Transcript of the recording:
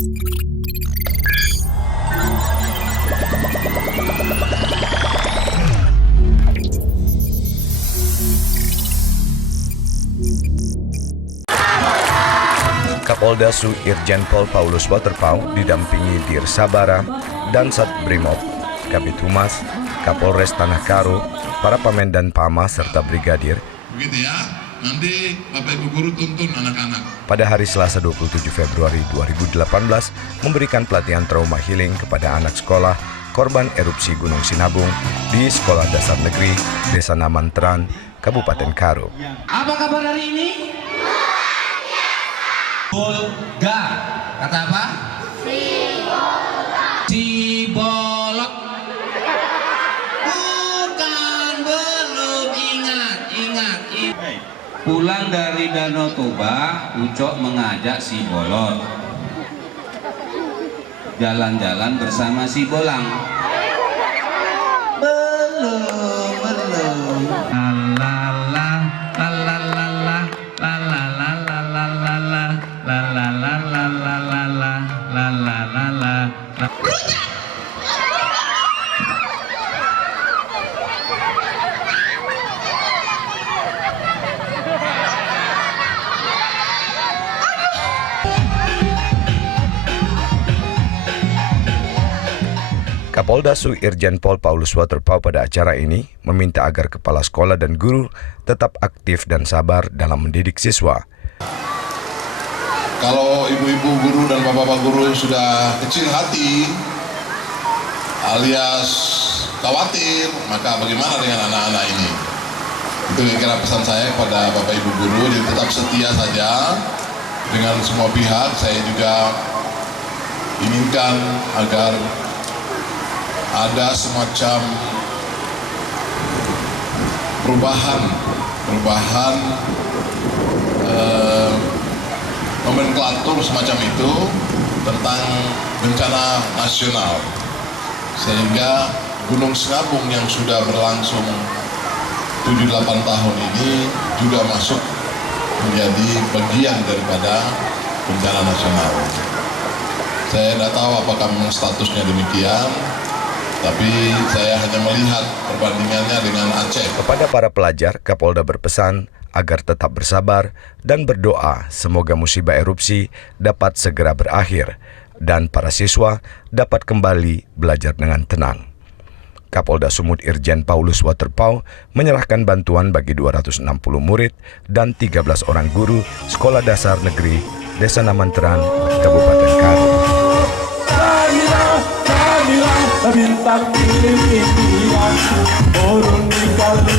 Kapolda Su Irjen Pol Paulus Waterpauw didampingi Dir Sabara dan Sat Brimob, Kabid Humas, Kapolres Tanah Karo, para Pamen dan Pama serta Brigadir. Begitu ya, nanti Bapak Ibu Guru tuntun anak-anak. Pada hari Selasa 27 Februari 2018 memberikan pelatihan trauma healing kepada anak sekolah korban erupsi Gunung Sinabung di Sekolah Dasar Negeri Desa Namanteran, Kabupaten Karo. Apa kabar hari ini? Bolga. Kata apa? Cibolok. Bukan, belum. Ingat. Pulang dari Danau Toba, Ucok mengajak si Bolot jalan-jalan bersama si Bolang. Belum. Kapolda Su Irjen Pol Paulus Waterpauw pada acara ini meminta agar kepala sekolah dan guru tetap aktif dan sabar dalam mendidik siswa. Kalau ibu-ibu guru dan bapak-bapak guru sudah kecil hati alias khawatir, maka bagaimana dengan anak-anak ini? Itu kira-kira pesan saya kepada bapak ibu guru, jadi tetap setia saja dengan semua pihak. Saya juga inginkan agar ada semacam perubahan nomenklatur semacam itu tentang bencana nasional, sehingga Gunung Sinabung yang sudah berlangsung 7-8 tahun ini juga masuk menjadi bagian daripada bencana nasional. Saya tidak tahu apakah memang statusnya demikian, tapi saya hanya melihat perbandingannya dengan Aceh. Kepada para pelajar, Kapolda berpesan agar tetap bersabar dan berdoa semoga musibah erupsi dapat segera berakhir dan para siswa dapat kembali belajar dengan tenang. Kapolda Sumut Irjen Paulus Waterpauw menyerahkan bantuan bagi 260 murid dan 13 orang guru Sekolah Dasar Negeri Desa Namanteran, Kabupaten Karo. Bintang ini turun di kali